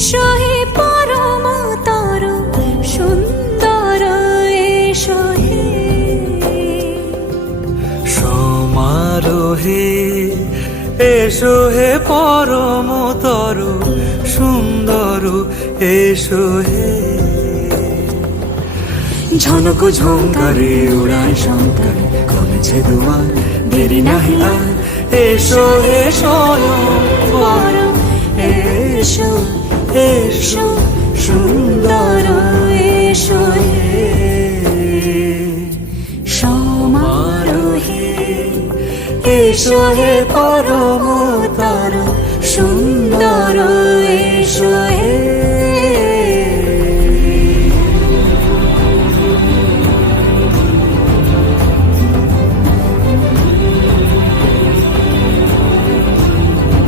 এসো হে পরম তরু সুন্দর, এসো হে সমারোহে এসো হে পরম তরু সুন্দর, এসো হে ঝনক ঝঙ্কারে উড়ায় শঙ্কর করেছে দুয়ার, দেরি নাহি আর এসো হে স্বয়ং বর, এসো এসো সুন্দর, এসো হে সমারোহে এসো হে পরম